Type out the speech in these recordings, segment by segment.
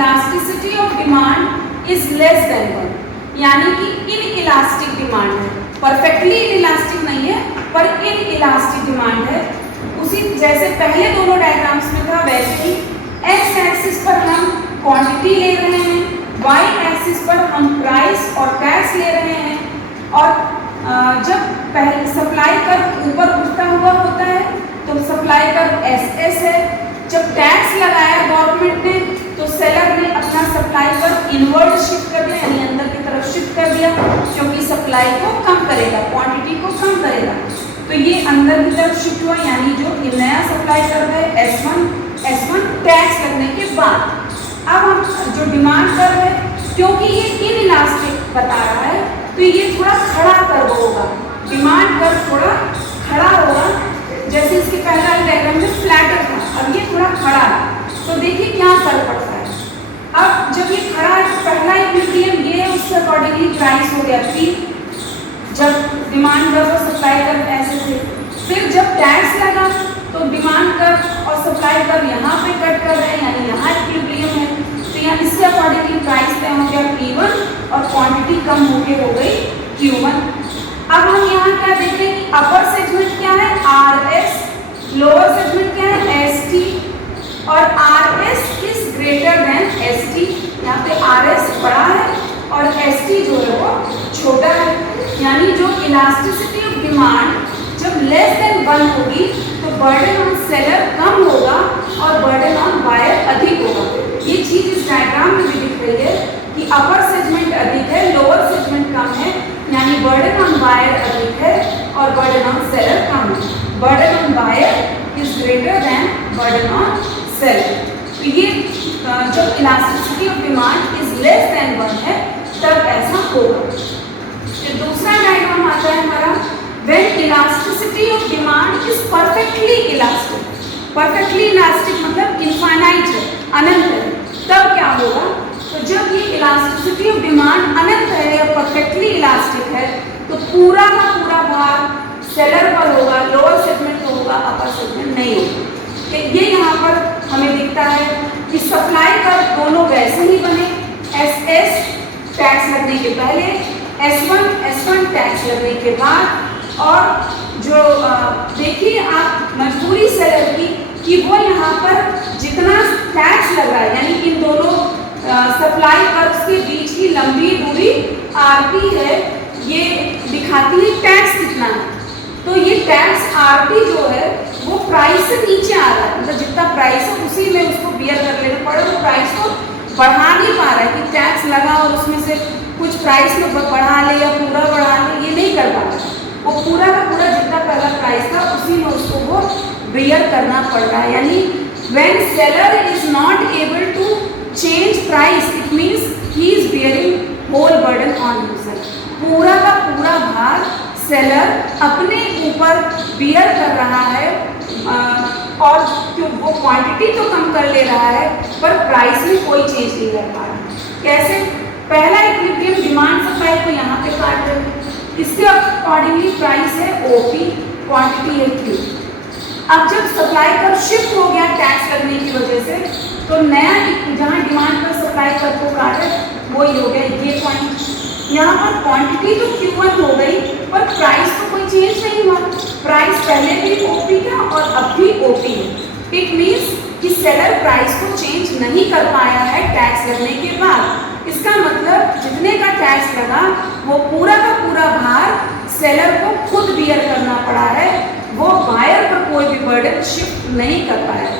Elasticity of demand is less than 1, यानी कि in elastic demand है, परफेक्टली इन इलास्टिक नहीं है पर इन इलास्टिक डिमांड है। उसी जैसे पहले दोनों डायग्राम्स में था वैसे ही एक्स एक्सिस पर हम क्वांटिटी ले रहे हैं, वाई एक्सिस पर हम प्राइस और टैक्स ले रहे हैं। और जब पहले सप्लाई कर्व ऊपर उठता हुआ होता है तो सप्लाई कर्व एस है। जब टैक्स लगाया गवर्नमेंट ने तो सेलर ने अपना सप्लाई कर्व इनवर्ड शिफ्ट कर दिया, यानी अंदर की तरफ शिफ्ट कर दिया, क्योंकि सप्लाई को कम करेगा, क्वांटिटी को कम करेगा। तो ये अंदर की तरफ शिफ्ट हुआ, यानी जो नया सप्लाई कर्व है S1 टैक्स लगने के बाद। अब हम जो डिमांड कर्व है, क्योंकि ये इनइलास्टिक बता रहा है तो ये थोड़ा खड़ा कर्व होगा, डिमांड कर्व थोड़ा खड़ा होगा। जैसे इसके पहला डायग्राम में फ्लैटर था, अब ये थोड़ा खड़ा है। तो देखिए क्या फर्क पड़ता है। अब जब ये खड़ा है, पहला इक्विलिब्रियम ये है, उसके अकॉर्डिंगली प्राइस हो गया P, जब डिमांड कर्व और सप्लाई कर्व ऐसे थे। फिर जब टैक्स लगा तो डिमांड कर्व और सप्लाई कर्व यहाँ पे कट कर रहे हैं, यानी यहाँ इक्विलिब्रियम है, तो यहाँ इसके अकॉर्डिंगली प्राइस तय हो गया P1 और क्वांटिटी कम होके हो गई Q1। अब हम यहाँ क्या देख रहे हैं कि अपर सेगमेंट क्या है RS, लोअर सेगमेंट क्या है ST, और RS is greater then ST। यहाँ पे RS बड़ा है और ST जो है वो छोटा है, यानी जो इलास्टिसिटी ऑफ डिमांड जब लेस देन 1 होगी तो बर्डन ऑन सेलर कम होगा और बर्डन ऑन बायर अधिक होगा। ये चीज इस डायग्राम में भी दिख रही है कि अपर सेगमेंट अधिक है, लोअर सेगमेंट कम है, यानी बर्डन ऑन बायर अधिक है और बर्डन ऑन सेलर कम है। Burden on buyer is greater than burden on seller. तो ये जब elasticity of demand is less than 1 है तब ऐसा होगा। फिर दूसरा डायग्राम आता है हमारा when elasticity of demand is perfectly elastic। perfectly elastic मतलब इनफाइनाइट है, अनंत है। तब क्या होगा, तो जब ये इलास्टिसिटी ऑफ डिमांड अनंत है या परफेक्टली इलास्टिक है तो पूरा का पूरा भार सेलर पर होगा, लोअर सेगमेंट में होगा, अपर सेगमेंट नहीं होगा। ये यहाँ पर हमें दिखता है कि सप्लाई कर्व दोनों वैसे ही बने, SS टैक्स लगने के पहले, S1 टैक्स लगने के बाद। और जो देखिए आप मजबूरी सेलर की कि वो यहाँ पर जितना टैक्स लग रहा है, यानी इन दोनों सप्लाई कर्व्स के बीच की लंबी दूरी RP है, ये दिखाती है टैक्स कितना है। तो ये टैक्स RP जो है वो प्राइस से नीचे आ रहा है, मतलब जितना प्राइस है उसी में उसको बियर कर लेना पड़े, वो प्राइस को बढ़ा नहीं पा रहा है कि टैक्स लगा और उसमें से कुछ प्राइस में बढ़ा ले या पूरा बढ़ा ले, ये नहीं कर पा रहा। वो पूरा का पूरा जितना पहला प्राइस था उसी में उसको वो बियर करना पड़ रहा है। यानी when seller is not able to change price, it means he is bearing whole burden on himself। पूरा का पूरा भार सेलर अपने ऊपर बियर कर रहा है, और क्यों वो क्वांटिटी तो कम कर ले रहा है पर प्राइस में कोई चेंज नहीं कर पा रहा। कैसे, पहला इक्विलिब्रियम डिमांड सप्लाई को यहाँ पे काट रहे हैं, इसके अकॉर्डिंगली प्राइस है OP, क्वांटिटी है Q। अब जब सप्लाई कर्व शिफ्ट हो गया टैक्स लगने की वजह से तो नया जहाँ डिमांड पर सप्लाई कर्व को काटे वो ही हो गया ये पॉइंट। यहाँ पर क्वांटिटी तो Q1 हो गई पर प्राइस तो कोई चेंज नहीं हुआ, प्राइस पहले भी OP था और अब भी OP है। इट मीन्स कि सेलर प्राइस को चेंज नहीं कर पाया है टैक्स लगने के बाद। इसका मतलब जितने का टैक्स लगा वो पूरा का पूरा भार सेलर को खुद बियर करना पड़ा है, वो बायर पर कोई भी बर्डन शिफ्ट नहीं कर पाया।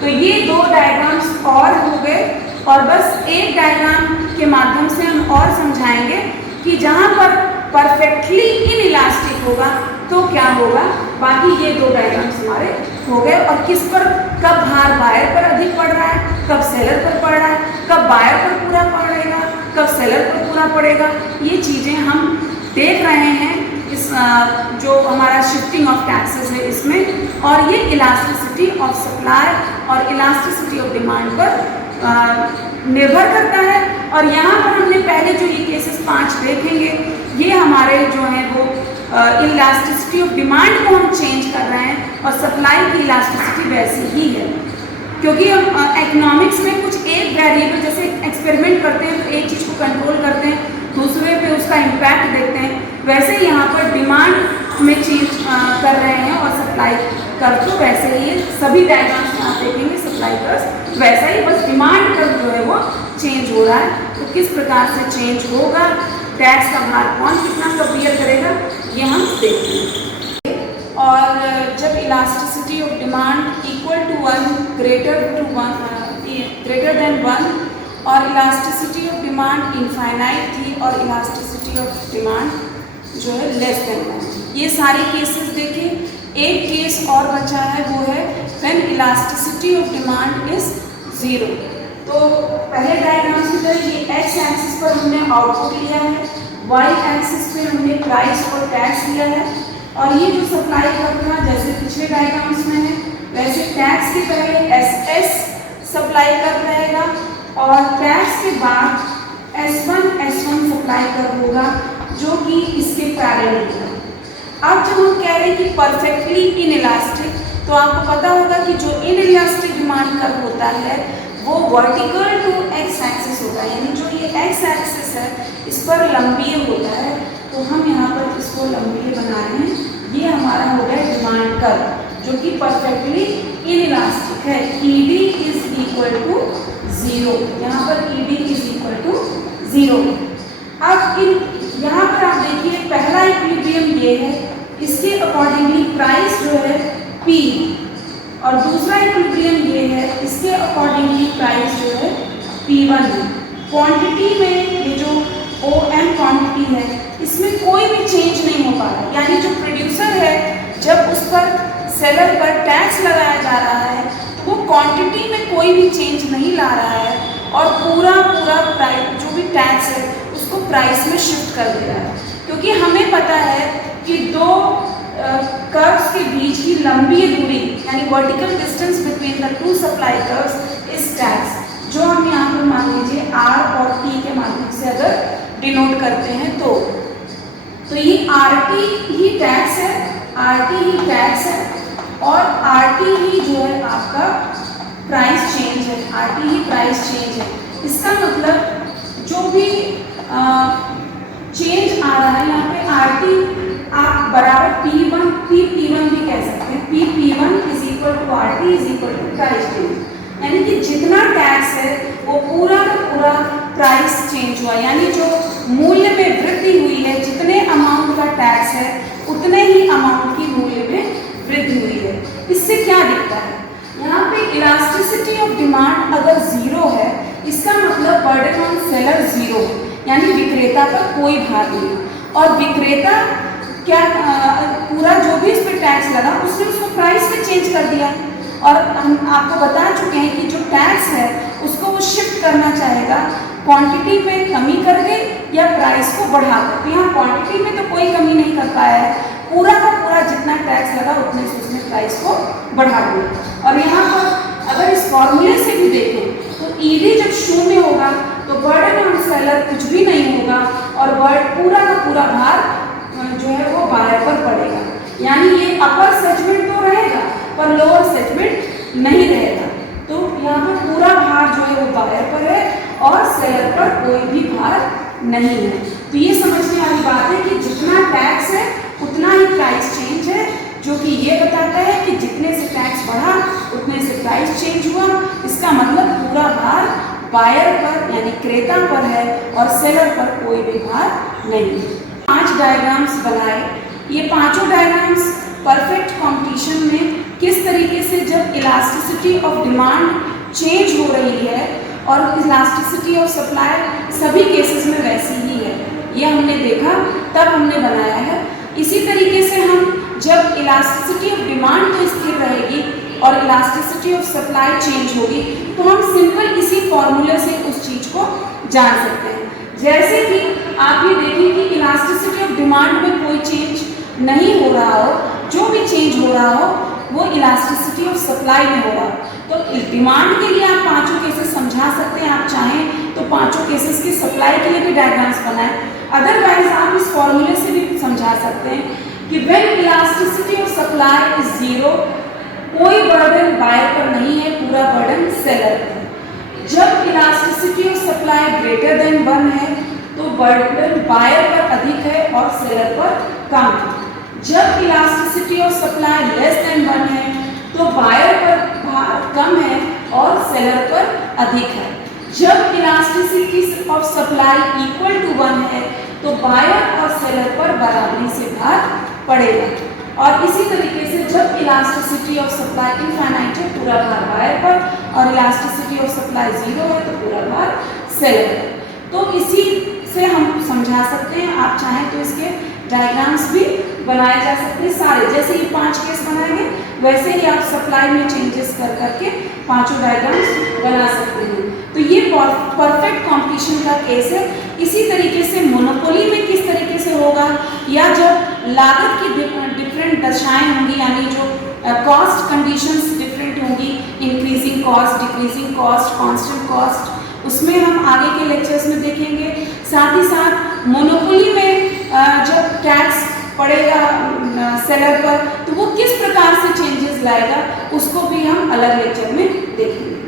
तो ये दो डायग्राम्स और हो गए, और बस एक डायग्राम के माध्यम से हम और समझाएंगे कि जहाँ पर परफेक्टली इनइलास्टिक होगा तो क्या होगा। बाकी ये दो डायग्राम्स हमारे हो गए, और किस पर कब भार बायर पर अधिक पड़ रहा है, कब सेलर पर पड़ रहा है, कब बायर पर पूरा पड़ेगा, कब सेलर पर पूरा पड़ेगा, ये चीज़ें हम देख रहे हैं इस जो हमारा शिफ्टिंग ऑफ टैक्सेस है इसमें। और ये इलास्टिसिटी ऑफ सप्लाई और इलास्टिसिटी ऑफ डिमांड पर निर्भर करता है। और यहाँ पर हमने पहले जो ये केसेस 5 देखेंगे, ये हमारे जो हैं वो इलास्टिसिटी ऑफ डिमांड को हम चेंज कर रहे हैं और सप्लाई की इलास्टिसिटी वैसी ही है। क्योंकि हम इकोनॉमिक्स में कुछ एक वेरिएबल जैसे एक्सपेरिमेंट करते हैं तो एक चीज़ को कंट्रोल करते हैं, दूसरे पे उसका इम्पैक्ट देखते हैं, वैसे यहाँ पर डिमांड में चेंज कर रहे हैं और सप्लाई कर, तो वैसे ही सभी डायग्राम्स में आप देखेंगे सप्लाई कर्व वैसा ही, बस डिमांड कर्व जो है वो चेंज हो रहा है। तो किस प्रकार से चेंज होगा, टैक्स का भार कौन कितना का बियर करेगा, ये हम देखेंगे। और जब elasticity of demand equal to 1 greater than 1 और इलास्टिसिटी ऑफ डिमांड इनफाइनाइट थी और इलास्टिसिटी ऑफ डिमांड जो है लेस देन 1, ये सारे केसेस देखें। एक केस और बचा है, वो है when elasticity of demand is 0। तो पहले डायग्राम की तरह ये एक्स एक्सिस पर हमने आउटपुट लिया है, वाई एक्सिस पे हमने प्राइस और टैक्स लिया है, और ये जो सप्लाई कर्व था जैसे पिछले डायग्राम्स में है वैसे टैक्स के पहले एस सप्लाई कर्व रहेगा और टैक्स के बाद S1 सप्लाई कर्व होगा जो कि इसके पैरेलल होगा। अब जब हम कह रहे हैं कि परफेक्टली इनइलास्टिक, तो आपको पता होगा कि जो इनइलास्टिक डिमांड कर्व होता है वो वर्टिकल टू एक्स एक्सिस होता है, यानी जो ये एक्स एक्सिस है इस पर लंबीय होता है। तो हम यहाँ पर इसको लंबीय बना रहे हैं, ये हमारा हो गया डिमांड कर्व जो कि परफेक्टली इनइलास्टिक है। ED इज इक्वल टू 0, यहाँ पर ED इज इक्वल टू 0। अब यहाँ पर आप देखिए पहला इक्विलिब्रियम ये है, इसके अकॉर्डिंगली प्राइस जो है P, और दूसरा इक्विलिब्रियम ये है, इसके अकॉर्डिंगली प्राइस जो है P1 है। क्वांटिटी में ये जो OM क्वांटिटी है इसमें कोई भी चेंज नहीं हो पा रहा, यानी जो प्रोड्यूसर है जब उस पर सेलर पर टैक्स लगाया जा रहा है वो क्वांटिटी में कोई भी चेंज नहीं ला रहा है और पूरा प्राइस जो भी टैक्स है उसको प्राइस में शिफ्ट कर दे रहा है। क्योंकि हमें पता है कि दो कर्व्स के बीच की लंबी दूरी यानी vertical distance between the two supply curves is tax, जो हम यहाँ पर मान लीजिए R और T के माध्यम से अगर डिनोट करते हैं तो ये RT ही टैक्स है, RT ही टैक्स है और RT ही जो है आपका प्राइस चेंज है, RT ही प्राइस चेंज है। इसका मतलब जो भी चेंज आ रहा है यहाँ पे RT आप बराबर P1 भी कह सकते हैं, P1 is equal to RT is equal to price change, यानी कि जितना टैक्स है वो पूरा का पूरा प्राइस चेंज हुआ, यानी जो मूल्य में वृद्धि हुई है, जितने अमाउंट का टैक्स है उतने ही अमाउंट की मूल्य में वृद्धि हुई है। इससे क्या दिखता है, यहाँ पे इलास्टिसिटी ऑफ डिमांड अगर 0 है इसका मतलब बर्डन ऑन सेलर 0 है, यानी विक्रेता पर कोई भार नहीं, और विक्रेता क्या पूरा जो भी इस पर टैक्स लगा उसने उसको प्राइस में चेंज कर दिया, और हम आपको बता चुके हैं कि जो टैक्स है उसको वो शिफ्ट करना चाहेगा क्वांटिटी में कमी करके या प्राइस को बढ़ाकर। तो यहाँ क्वांटिटी में तो कोई कमी नहीं कर पाया है, पूरा का पूरा जितना टैक्स लगा उतने से उसने प्राइस को बढ़ा दिया। और यहाँ पर अगर इस फॉर्मूले से भी देखें तो ED जब 0 होगा तो बर्डन ऑन सेलर कुछ भी नहीं होगा और पूरा का पूरा भार जो है वो बायर पर पड़ेगा, यानी ये अपर सेगमेंट तो रहेगा पर लोअर सेगमेंट नहीं रहेगा। तो यहाँ पर पूरा भार जो है वो बायर पर है और सेलर पर कोई भी भार नहीं है। तो ये समझने वाली बात है कि जितना टैक्स है उतना ही प्राइस चेंज है, जो कि ये बताता है कि जितने से टैक्स बढ़ा उतने से प्राइस चेंज हुआ। इसका मतलब पूरा भार बायर पर यानी क्रेता पर है और सेलर पर कोई भी भार नहीं है। 5 डायग्राम्स बनाए, ये पांचों डायग्राम्स परफेक्ट कंपटीशन में किस तरीके से जब इलास्टिसिटी ऑफ डिमांड चेंज हो रही है और इलास्टिसिटी ऑफ सप्लाई सभी केसेस में वैसी ही है, ये हमने देखा तब हमने बनाया है। इसी तरीके से हम जब इलास्टिसिटी ऑफ डिमांड तो स्थिर रहेगी और इलास्टिसिटी ऑफ सप्लाई चेंज होगी तो हम सिंपल इसी फॉर्मूले से उस चीज़ को जान सकते हैं। जैसे कि आप ये देखिए कि इलास्टिसिटी ऑफ डिमांड में कोई चेंज नहीं हो रहा हो, जो भी चेंज हो रहा हो वो इलास्टिसिटी ऑफ सप्लाई में हो रहा हो। तो डिमांड के लिए आप पांचों केसेस समझा सकते हैं, आप चाहें तो पांचों केसेस की सप्लाई के लिए भी डायग्राम्स बनाएं, अदरवाइज आप इस फॉर्मूले से भी समझा सकते हैं कि when elasticity of supply is 0 कोई बर्डन बायर पर नहीं है, पूरा बर्डन सेलर पर। जब elasticity of supply greater than 1 है तो बर्डन बायर पर अधिक है और सेलर पर कम है। जब elasticity of supply less than 1 है तो बायर पर भार कम है और सेलर पर अधिक है। जब elasticity of supply equal to 1 है तो बायर और सेलर पर बराबरी से भार पड़ेगा। और इसी तरीके से जब इलास्टिसिटी ऑफ सप्लाई इनफाइनाइट है पूरा भार बायर पर और इलास्टिसिटी ऑफ सप्लाई 0 है तो पूरा भार सेलर पर। तो इसी से हम समझा सकते हैं, आप चाहें तो इसके डायग्राम्स भी बनाए जा सकते हैं सारे, जैसे ये 5 केस बनाएंगे वैसे ही आप सप्लाई में चेंजेस कर करके पांचों डायग्राम्स बना सकते हैं। तो ये परफेक्ट कंपटीशन का केस है। इसी तरीके से मोनोपोली में किस तरीके से होगा, या जब लागत की डिफरेंट दशाएं होंगी, यानी जो कॉस्ट कंडीशंस डिफरेंट होंगी, increasing cost, decreasing cost, constant cost, उसमें हम आगे के लेक्चर्स में देखेंगे। साथ ही साथ मोनोपोली में जब टैक्स पड़ेगा सेलर पर तो वो किस प्रकार से चेंजेस लाएगा उसको भी हम अलग लेक्चर में देखेंगे।